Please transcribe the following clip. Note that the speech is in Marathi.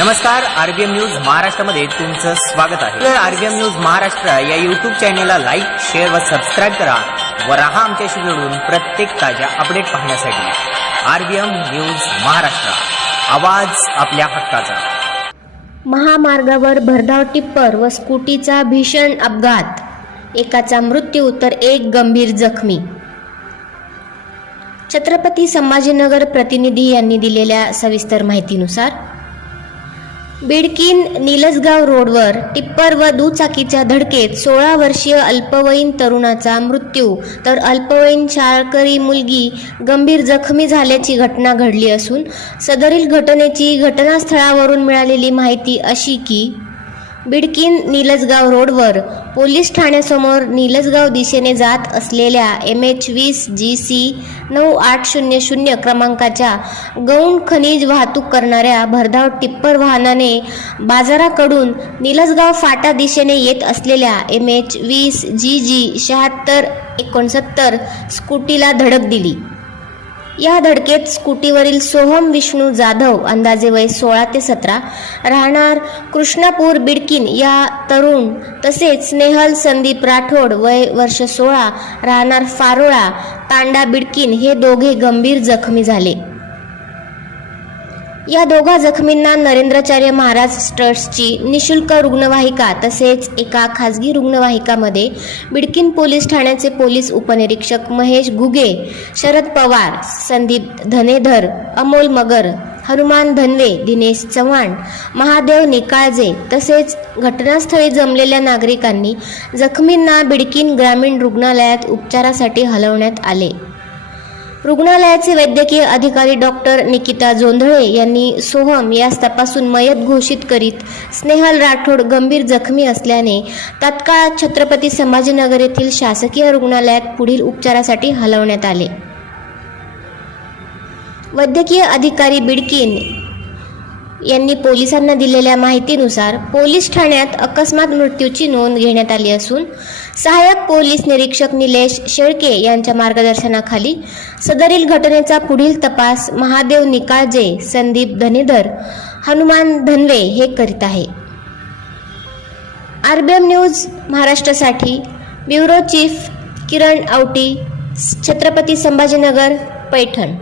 नमस्कार आरबीएम न्यूज महाराष्ट्रामध्ये तुमचं स्वागत आहे. तर आरबीएम न्यूज महाराष्ट्र या युट्यूब चॅनेलला लाईक शेअर व सबस्क्राईब करा व राहा आमच्याशी जोडून प्रत्येक ताज्या अपडेट पाहण्यासाठी. RBM news Maharashtra. आवाज आपल्या हक्काचा. महामार्गावर भरधाव टिप्पर व स्कूटीचा भीषण अपघात. एकाचा मृत्यू तर एक गंभीर जखमी. छत्रपती संभाजीनगर प्रतिनिधी यांनी दिलेल्या सविस्तर माहितीनुसार बिडकीन निलसगाव रोडवर टिप्पर व दुचाकीच्या धडकेत सोळा वर्षीय अल्पवयीन तरुणाचा मृत्यू. तर अल्पवयीन शाळकरी मुलगी गंभीर जखमी झाल्याची घटना घडली असून सदरील घटनेची घटनास्थळावरून मिळालेली माहिती अशी की बिडकीन निलजगाव रोडवर पोलीस ठाण्यासमोर निलजगाव दिशेने जात असलेल्या एम एच वीस जी सी नऊ आठ शून्य शून्य क्रमांकाच्या गौण खनिज वाहतूक करणाऱ्या भरधाव टिप्पर वाहनाने बाजाराकडून निलजगाव फाटा दिशेने येत असलेल्या एम एच वीस जी जी शहात्तर एकोणसत्तर स्कूटीला धडक दिली. या धडकेत स्कूटीवरील सोहम विष्णू जाधव अंदाजे वय सोळा ते सतरा राहणार कृष्णापूर बिडकीन या तरुण तसेच स्नेहल संदीप राठोड वय वर्ष सोळा राहणार फारोळा तांडा बिडकिन हे दोघे गंभीर जखमी झाले. या दोघा जखमींना नरेंद्राचार्य महाराज ट्रस्टची निशुल्क रुग्णवाहिका तसेच एका खाजगी रुग्णवाहिकामध्ये बिडकीन पोलीस ठाण्याचे पोलीस उपनिरीक्षक महेश घुगे शरद पवार संदीप धनेधर अमोल मगर हनुमान धनवे दिनेश चव्हाण महादेव निकाळजे तसेच घटनास्थळी जमलेल्या नागरिकांनी जखमींना बिडकीन ग्रामीण रुग्णालयात उपचारासाठी हलवण्यात आले. रुग्णालयाचे वैद्यकीय अधिकारी डॉक्टर निकिता जोंधळे यांनी सोहम यास तपासून मयत घोषित करीत स्नेहल राठोड गंभीर जखमी असल्याने तात्काळ छत्रपती संभाजीनगर येथील शासकीय रुग्णालयात पुढील उपचारासाठी हलवण्यात आले. वैद्यकीय अधिकारी बिडकीन यांनी पोलिसांना दिलेल्या माहितीनुसार पोलीस ठाण्यात अकस्मात मृत्यूची नोंद घेण्यात आली असून सहाय्यक पोलीस निरीक्षक निलेश शेळके यांच्या मार्गदर्शनाखाली सदरील घटनेचा पुढील तपास महादेव निकाळजे संदीप धनेधर हनुमान धनवे हे करीत आहे. आरबीएम न्यूज महाराष्ट्रासाठी ब्युरो चीफ किरण आवटी छत्रपती संभाजीनगर पैठण.